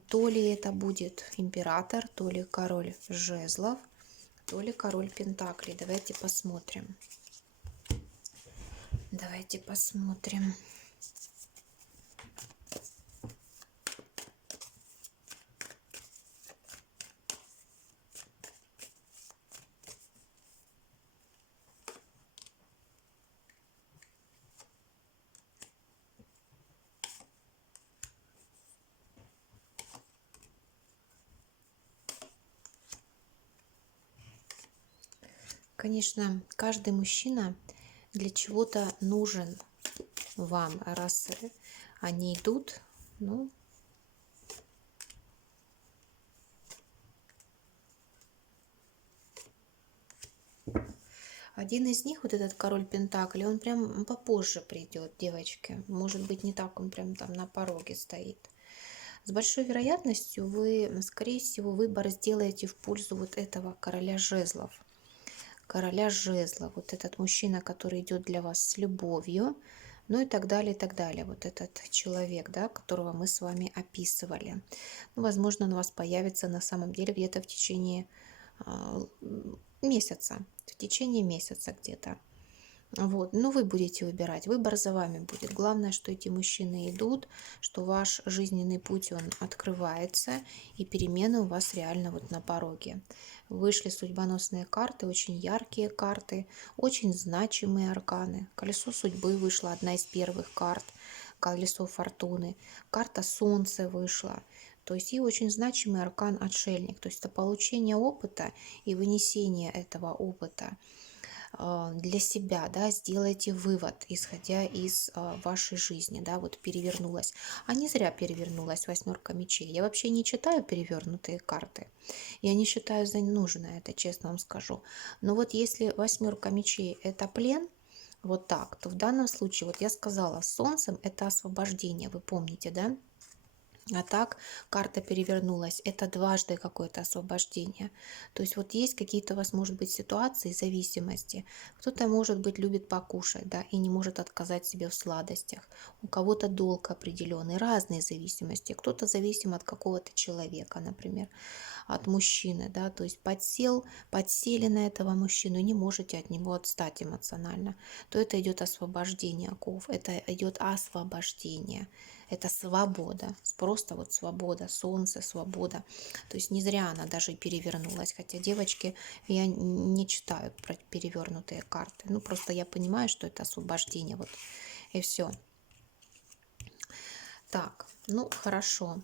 То ли это будет император, то ли король жезлов, то ли король пентаклей. Давайте посмотрим. Давайте посмотрим. Конечно, каждый мужчина для чего-то нужен вам, раз они идут, ну, один из них, вот этот король пентаклей, он прям попозже придет, девочки. Может быть, не так он прям там на пороге стоит. С большой вероятностью вы, скорее всего, выбор сделаете в пользу вот этого короля жезлов. Короля жезлов, вот этот мужчина, который идет для вас с любовью, ну и так далее, и так далее. Вот этот человек, да, которого мы с вами описывали. Ну, возможно, он у вас появится на самом деле где-то в течение месяца. В течение месяца где-то. Вот, ну вы будете выбирать, выбор за вами будет. Главное, что эти мужчины идут, что ваш жизненный путь, он открывается, и перемены у вас реально вот на пороге. Вышли судьбоносные карты, очень яркие карты, очень значимые арканы. Колесо судьбы вышло, одна из первых карт, колесо фортуны. Карта солнца вышла. То есть и очень значимый аркан отшельник. То есть это получение опыта и вынесение этого опыта для себя, да, сделайте вывод, исходя из вашей жизни, да, вот перевернулась. А не зря перевернулась восьмерка мечей. Я вообще не читаю перевернутые карты. Я не считаю за нужное, это честно вам скажу. Но вот если восьмерка мечей — это плен, вот так, то в данном случае, вот я сказала, с солнцем это освобождение, вы помните, да? А так карта перевернулась. Это дважды какое-то освобождение. То есть вот есть какие-то у вас, может быть, ситуации зависимости. Кто-то, может быть, любит покушать, да, и не может отказать себе в сладостях. У кого-то долг определенный, разные зависимости. Кто-то зависим от какого-то человека, например, от мужчины, да, то есть подсели на этого мужчину, не можете от него отстать эмоционально, то это идет освобождение оков, это идет освобождение. Это свобода, просто вот свобода, солнце, свобода. То есть не зря она даже перевернулась. Хотя, девочки, я не читаю про перевернутые карты. Ну, просто я понимаю, что это освобождение. Вот и все. Так, ну, хорошо.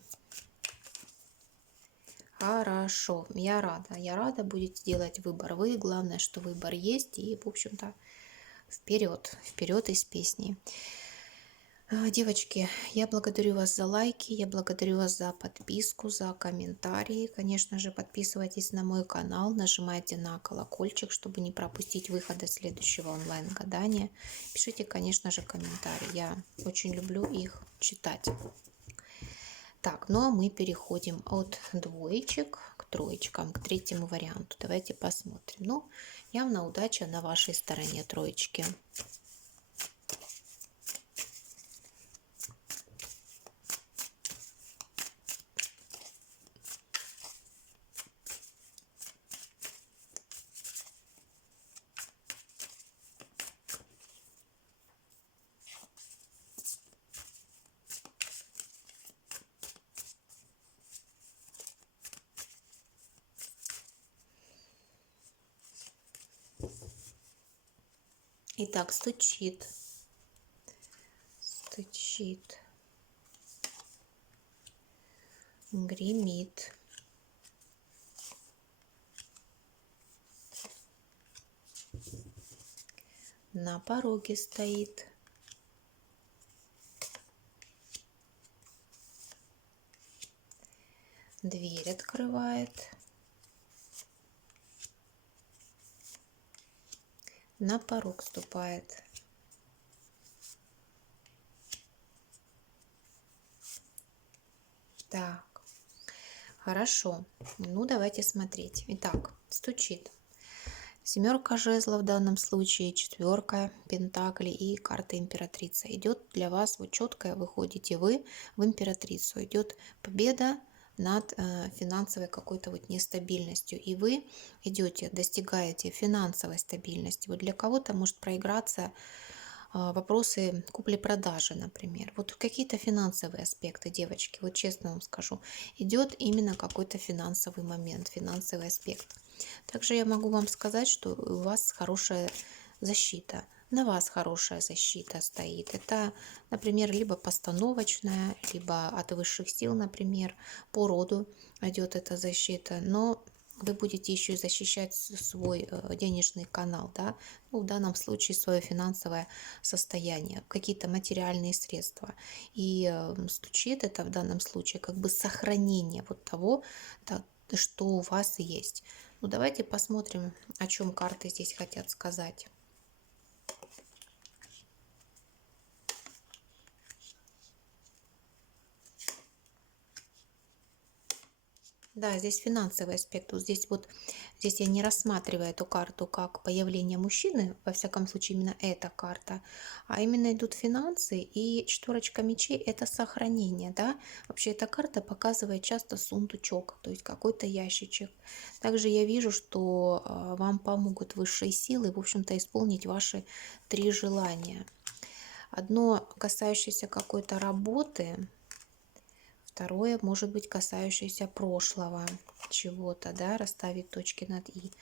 Хорошо, я рада будете делать выбор вы. Главное, что выбор есть. И, в общем-то, вперед из песни. Девочки, я благодарю вас за лайки, я благодарю вас за подписку, за комментарии. Конечно же, подписывайтесь на мой канал, нажимайте на колокольчик, чтобы не пропустить выхода следующего онлайн-гадания. Пишите, конечно же, комментарии. Я очень люблю их читать. Так, ну а мы переходим от двоечек к троечкам, к третьему варианту. Давайте посмотрим. Ну, явно удача на вашей стороне, троечки. Итак, стучит, стучит, гремит. На пороге стоит. Дверь открывает. На порог ступает. Так, хорошо. Ну, давайте смотреть. Итак, стучит. Семерка жезлов в данном случае, четверка пентаклей и карта императрица. Идет для вас вот четкое, выходите вы в императрицу. Идет победа над финансовой какой-то вот нестабильностью. И вы идете, достигаете финансовой стабильности. Вот для кого-то может проиграться вопросы купли-продажи, например. Вот какие-то финансовые аспекты, девочки, вот честно вам скажу, идет именно какой-то финансовый момент, финансовый аспект. Также я могу вам сказать, что у вас хорошая защита, на вас хорошая защита стоит. Это, например, либо постановочная, либо от высших сил, например, по роду идет эта защита, но вы будете еще и защищать свой денежный канал, да, ну, в данном случае свое финансовое состояние, какие-то материальные средства. И стучит это в данном случае как бы сохранение вот того, что у вас есть. Ну, давайте посмотрим, о чем карты здесь хотят сказать. Да, здесь финансовый аспект. Здесь я не рассматриваю эту карту как появление мужчины, во всяком случае именно эта карта, а именно идут финансы, и четверочка мечей это сохранение, да. Вообще эта карта показывает часто сундучок, то есть какой-то ящичек. Также я вижу, что вам помогут высшие силы, в общем-то, исполнить ваши три желания. Одно касающееся какой-то работы, второе, может быть, касающееся прошлого чего-то, да, расставить точки над «и».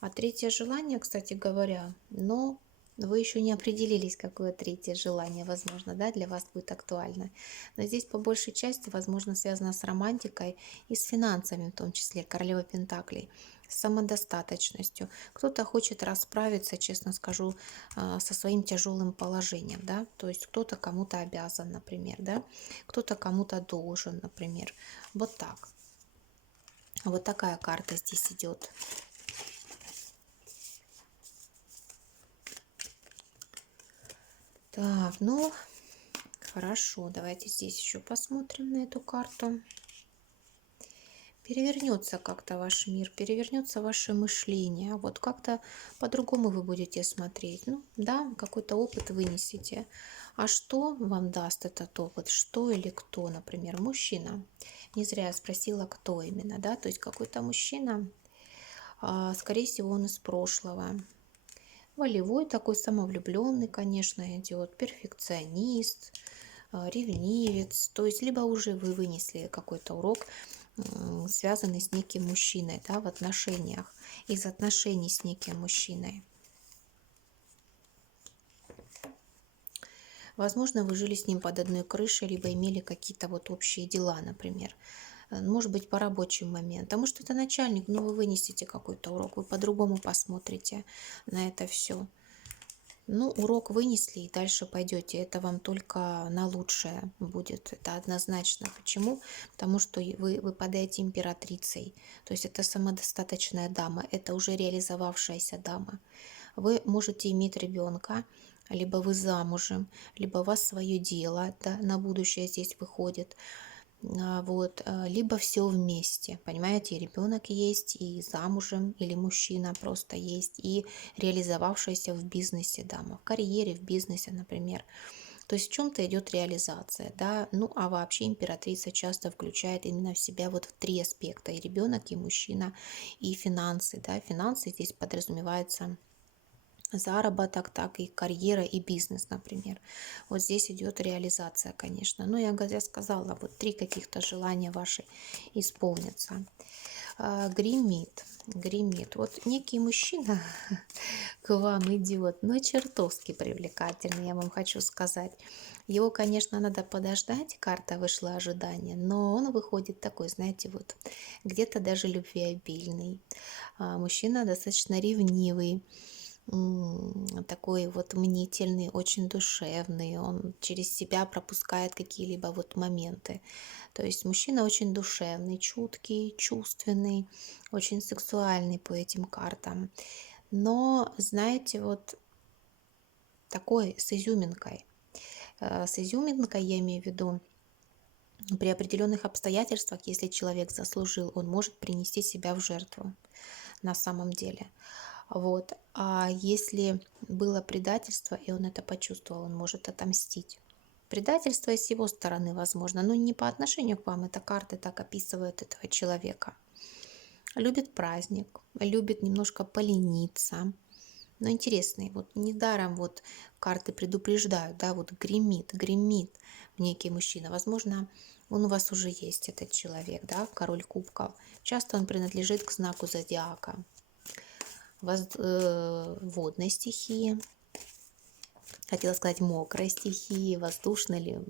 А третье желание, кстати говоря, но вы еще не определились, какое третье желание, возможно, да, для вас будет актуально. Но здесь по большей части, возможно, связано с романтикой и с финансами, в том числе королева Пентаклей, с самодостаточностью. Кто-то хочет расправиться, честно скажу, со своим тяжелым положением, да, то есть кто-то кому-то обязан, например, да, кто-то кому-то должен, например. Вот так. Вот такая карта здесь идет. Так, ну, хорошо, давайте здесь еще посмотрим на эту карту. Перевернется как-то ваш мир, перевернется ваше мышление. Вот как-то по-другому вы будете смотреть. Ну, да, какой-то опыт вынесете. А что вам даст этот опыт? Что или кто, например, мужчина? Не зря я спросила, кто именно, да? То есть какой-то мужчина, скорее всего, он из прошлого. Волевой такой, самовлюбленный, конечно, идет, перфекционист, ревнивец. То есть либо уже вы вынесли какой-то урок, связанный с неким мужчиной, да, в отношениях, из отношений с неким мужчиной. Возможно, вы жили с ним под одной крышей, либо имели какие-то вот общие дела, например. Может быть, по рабочим моментам. Может, это начальник, но вы вынесете какой-то урок, вы по-другому посмотрите на это все. Ну, урок вынесли и дальше пойдете. Это вам только на лучшее будет. Это однозначно. Почему? Потому что вы выпадаете императрицей. То есть это самодостаточная дама. Это уже реализовавшаяся дама. Вы можете иметь ребенка, либо вы замужем, либо у вас свое дело, да, на будущее здесь выходит. Вот, либо все вместе, понимаете, и ребенок есть, и замужем, или мужчина просто есть, и реализовавшаяся в бизнесе дама, в карьере, в бизнесе, например. То есть в чем-то идет реализация, да, ну а вообще императрица часто включает именно в себя вот в три аспекта: и ребенок, и мужчина, и финансы, да, финансы здесь подразумевается заработок, так и карьера и бизнес, например. Вот здесь идет реализация, конечно. Но я сказала, вот три каких-то желания ваши исполнятся. Гремит, гремит. Вот некий мужчина к вам идет, но чертовски привлекательный, я вам хочу сказать. Его, конечно, надо подождать, карта вышла ожидание, но он выходит такой, знаете, вот где-то даже любвеобильный. Мужчина достаточно ревнивый, такой вот мнительный, очень душевный, он через себя пропускает какие-либо вот моменты. То есть мужчина очень душевный, чуткий, чувственный, очень сексуальный по этим картам. Но, знаете, вот такой с изюминкой. С изюминкой я имею в виду, при определенных обстоятельствах, если человек заслужил, он может принести себя в жертву на самом деле. Вот. А если было предательство, и он это почувствовал, он может отомстить. Предательство и с его стороны возможно, но не по отношению к вам. Это карты так описывают этого человека. Любит праздник, любит немножко полениться. Но интересный, вот недаром вот карты предупреждают, да, вот гремит, гремит некий мужчина. Возможно, он у вас уже есть, этот человек, да, король кубков. Часто он принадлежит к знаку зодиака, водной стихии, хотела сказать мокрой стихии, воздушной или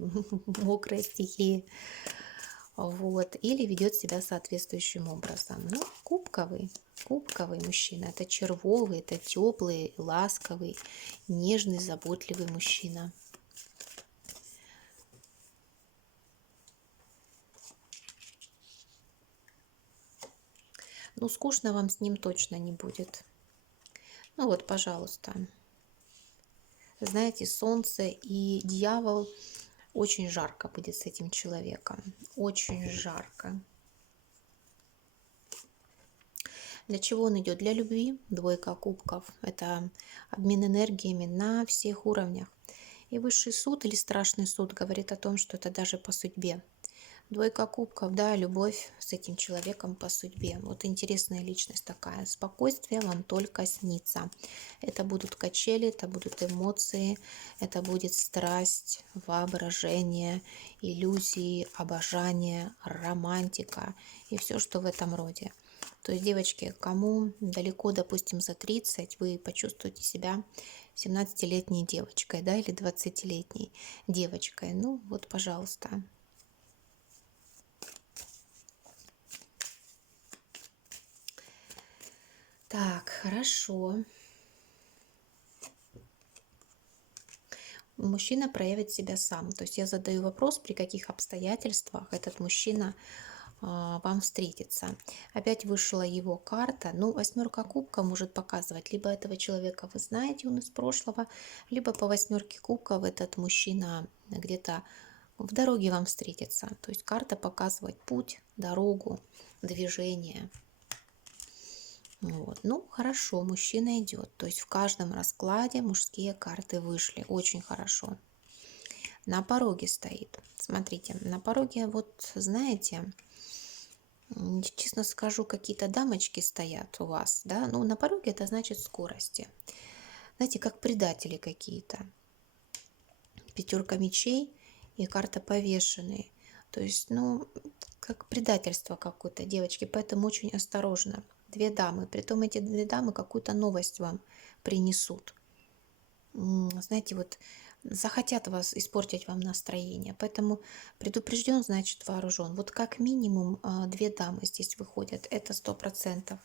мокрой стихии, вот, или ведет себя соответствующим образом. Ну, кубковый мужчина, это червовый, это теплый, ласковый, нежный, заботливый мужчина. Ну, скучно вам с ним точно не будет. Ну вот, пожалуйста. Знаете, солнце и дьявол, очень жарко будет с этим человеком. Очень жарко. Для чего он идет? Для любви. Двойка кубков. Это обмен энергиями на всех уровнях. И высший суд или страшный суд говорит о том, что это даже по судьбе. Двойка кубков, да, любовь с этим человеком по судьбе. Вот интересная личность такая. Спокойствие вам только снится. Это будут качели, это будут эмоции, это будет страсть, воображение, иллюзии, обожание, романтика и все, что в этом роде. То есть, девочки, кому далеко, допустим, за 30, вы почувствуете себя 17-летней девочкой, да, или 20-летней девочкой. Ну, вот, пожалуйста. Так, хорошо. Мужчина проявит себя сам. То есть я задаю вопрос, при каких обстоятельствах этот мужчина вам встретится. Опять вышла его карта. Ну, восьмерка кубка может показывать, либо этого человека вы знаете, он из прошлого, либо по восьмерке кубков этот мужчина где-то в дороге вам встретится. То есть карта показывает путь, дорогу, движение. Вот. Ну, хорошо, мужчина идет. То есть в каждом раскладе мужские карты вышли. Очень хорошо. На пороге стоит. Смотрите, на пороге, вот знаете, честно скажу, какие-то дамочки стоят у вас, да, ну, на пороге это значит скорости. Знаете, как предатели какие-то. Пятерка мечей и карта повешенный. То есть, ну, как предательство какое-то, девочки, поэтому очень осторожно. Две дамы, притом эти две дамы какую-то новость вам принесут. Знаете, вот захотят вас испортить вам настроение. Поэтому предупрежден, значит вооружен. Вот как минимум две дамы здесь выходят. Это 100%.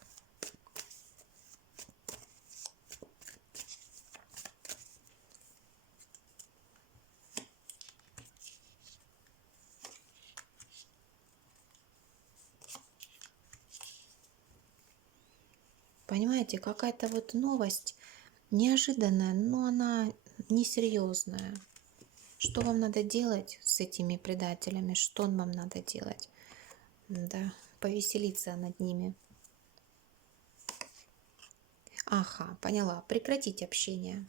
понимаете, какая-то вот новость неожиданная, но она несерьезная. Что вам надо делать с этими предателями? Что вам надо делать? Да, повеселиться над ними. Ага, поняла. Прекратить общение.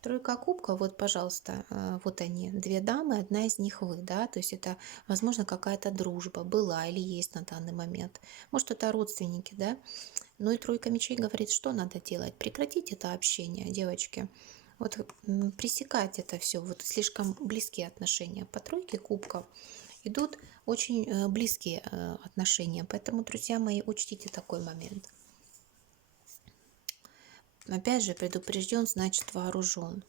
Тройка кубков, вот, пожалуйста, вот они, две дамы, одна из них вы, да, то есть это, возможно, какая-то дружба была или есть на данный момент. Может, это родственники, да. Ну и тройка мечей говорит, что надо делать. Прекратить это общение, девочки. Вот пресекать это все, вот слишком близкие отношения. По тройке кубков идут очень близкие отношения, поэтому, друзья мои, учтите такой момент. Опять же, предупрежден, значит вооружен.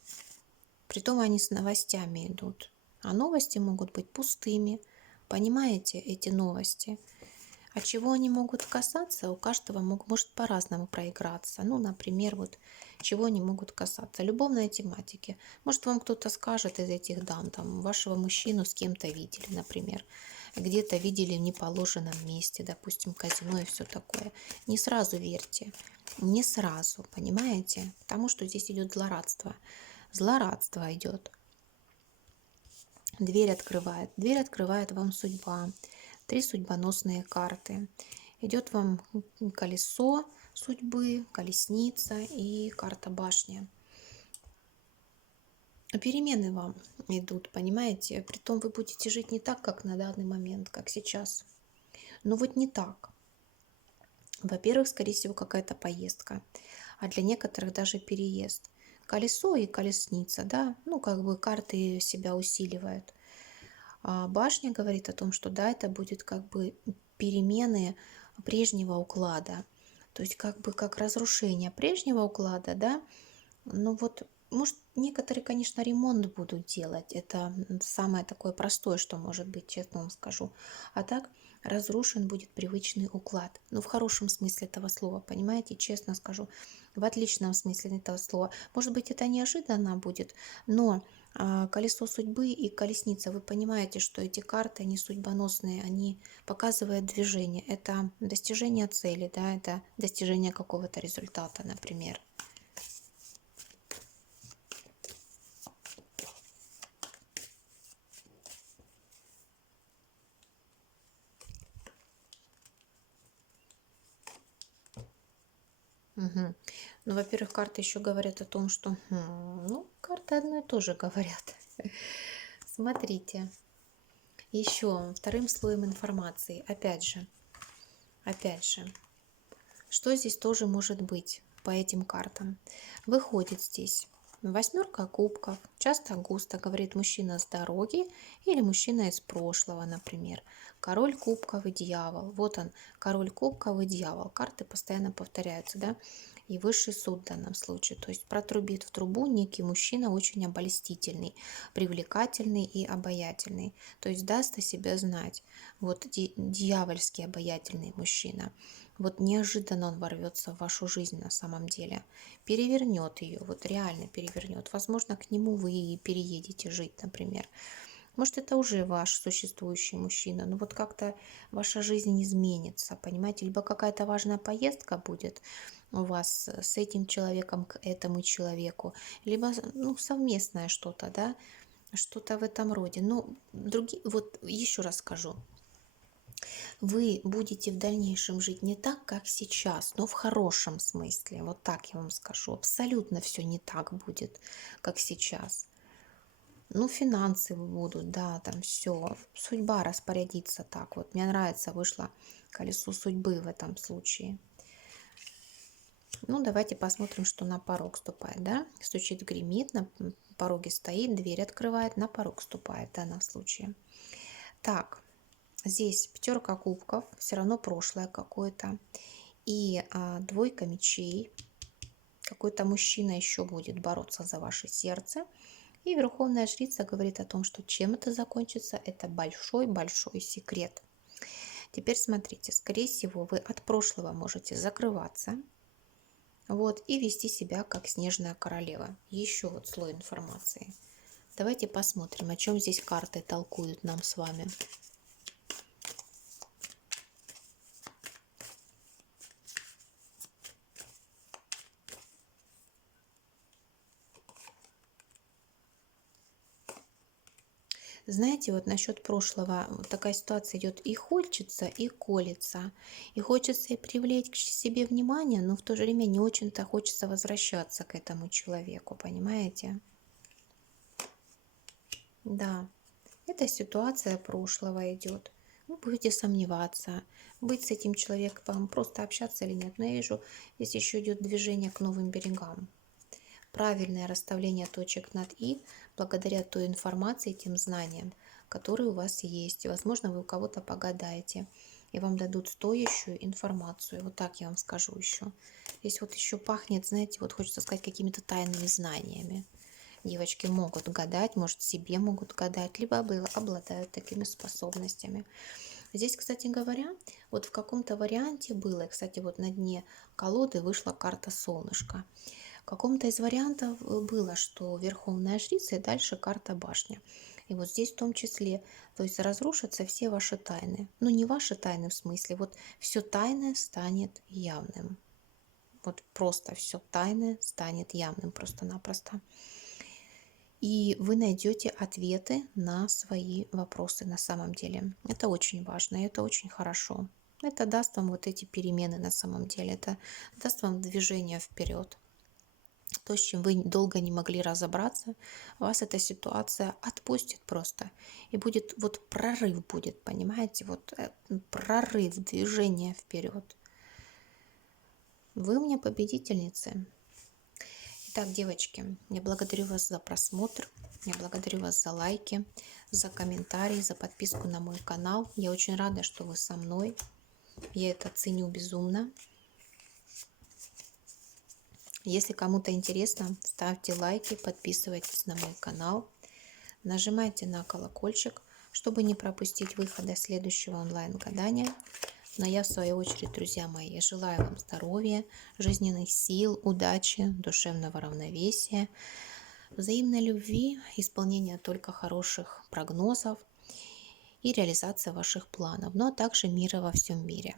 Притом они с новостями идут. А новости могут быть пустыми. Понимаете эти новости? А чего они могут касаться, у каждого может по-разному проиграться. Ну, например, вот чего они могут касаться. Любовной тематики. Может, вам кто-то скажет из этих дам, там, вашего мужчину с кем-то видели, например. Где-то видели в неположенном месте, допустим, казино и все такое. Не сразу верьте. Не сразу, понимаете? Потому что здесь идет злорадство. Злорадство идет. Дверь открывает вам судьба. 3 судьбоносные карты. Идет вам колесо судьбы, колесница и карта башни. Перемены вам идут, понимаете? Притом вы будете жить не так, как на данный момент, как сейчас. Но вот не так. Во-первых, скорее всего, какая-то поездка, а для некоторых даже переезд. Колесо и колесница, да, ну как бы карты себя усиливают. А башня говорит о том, что да, это будет как бы перемены прежнего уклада. То есть как бы как разрушение прежнего уклада, да. Ну вот, может, некоторые, конечно, ремонт будут делать. Это самое такое простое, что может быть, честно вам скажу. А так разрушен будет привычный уклад. Ну, в хорошем смысле этого слова, понимаете, честно скажу. В отличном смысле этого слова. Может быть, это неожиданно будет, но колесо судьбы и колесница, вы понимаете, что эти карты, они судьбоносные, они показывают движение. Это достижение цели, да, это достижение какого-то результата, например. Мгм. Ну, во-первых, карты еще говорят о том, что, ну, карты одно и то же говорят. Смотрите, еще вторым слоем информации, опять же, что здесь тоже может быть по этим картам? Выходит здесь восьмерка кубков, часто густо говорит мужчина с дороги или мужчина из прошлого, например. Король кубков и дьявол. Вот он, король кубков и дьявол. Карты постоянно повторяются, да? И высший суд в данном случае. То есть протрубит в трубу некий мужчина очень обольстительный, привлекательный и обаятельный. То есть даст о себе знать. Вот дьявольский обаятельный мужчина. Вот неожиданно он ворвется в вашу жизнь на самом деле, перевернет ее, вот реально перевернет. Возможно, к нему вы и переедете жить, например. Может, это уже ваш существующий мужчина, но вот как-то ваша жизнь изменится, понимаете? Либо какая-то важная поездка будет у вас с этим человеком к этому человеку, либо ну, совместное что-то, да, что-то в этом роде. Ну, вот еще раз скажу, вы будете в дальнейшем жить не так, как сейчас, но в хорошем смысле. Вот так я вам скажу. Абсолютно все не так будет, как сейчас. Ну, финансы будут, да, там все. Судьба распорядится так. Вот мне нравится, вышло колесо судьбы в этом случае. Ну, давайте посмотрим, что на порог ступает, да. Стучит, гремит, на пороге стоит, дверь открывает, на порог ступает в данном случае. Так, здесь пятерка кубков, все равно прошлое какое-то. И двойка мечей. Какой-то мужчина еще будет бороться за ваше сердце. И Верховная Жрица говорит о том, что чем это закончится, это большой-большой секрет. Теперь смотрите, скорее всего, вы от прошлого можете закрываться, вот, и вести себя как снежная королева. Еще вот слой информации. Давайте посмотрим, о чем здесь карты толкуют нам с вами. Знаете, вот насчет прошлого, вот такая ситуация идет и хочется, и колется. И хочется и привлечь к себе внимание, но в то же время не очень-то хочется возвращаться к этому человеку, понимаете? Да, это ситуация прошлого идет. Вы будете сомневаться, быть с этим человеком, просто общаться или нет. Но я вижу, здесь еще идет движение к новым берегам. Правильное расставление точек над «и» благодаря той информации, тем знаниям, которые у вас есть. И, возможно, вы у кого-то погадаете, и вам дадут стоящую информацию. Вот так я вам скажу еще. Здесь вот еще пахнет, знаете, вот хочется сказать, какими-то тайными знаниями. Девочки могут гадать, может, себе могут гадать, либо обладают такими способностями. Здесь, кстати говоря, вот в каком-то варианте было, и, кстати, вот на дне колоды вышла карта солнышко. В каком-то из вариантов было, что Верховная Жрица и дальше карта Башня. И вот здесь в том числе, то есть разрушатся все ваши тайны. Ну, не ваши тайны в смысле, вот все тайное станет явным. Вот просто все тайное станет явным просто-напросто. И вы найдете ответы на свои вопросы на самом деле. Это очень важно, и это очень хорошо. Это даст вам вот эти перемены на самом деле. Это даст вам движение вперед. То, с чем вы долго не могли разобраться, вас эта ситуация отпустит просто. И будет вот прорыв будет, понимаете, вот прорыв, движение вперед. Вы у меня победительницы. Итак, девочки, я благодарю вас за просмотр, я благодарю вас за лайки, за комментарии, за подписку на мой канал. Я очень рада, что вы со мной. Я это ценю безумно. Если кому-то интересно, ставьте лайки, подписывайтесь на мой канал, нажимайте на колокольчик, чтобы не пропустить выхода следующего онлайн-гадания. Но я, в свою очередь, друзья мои, желаю вам здоровья, жизненных сил, удачи, душевного равновесия, взаимной любви, исполнения только хороших прогнозов и реализация ваших планов, но также мира во всем мире.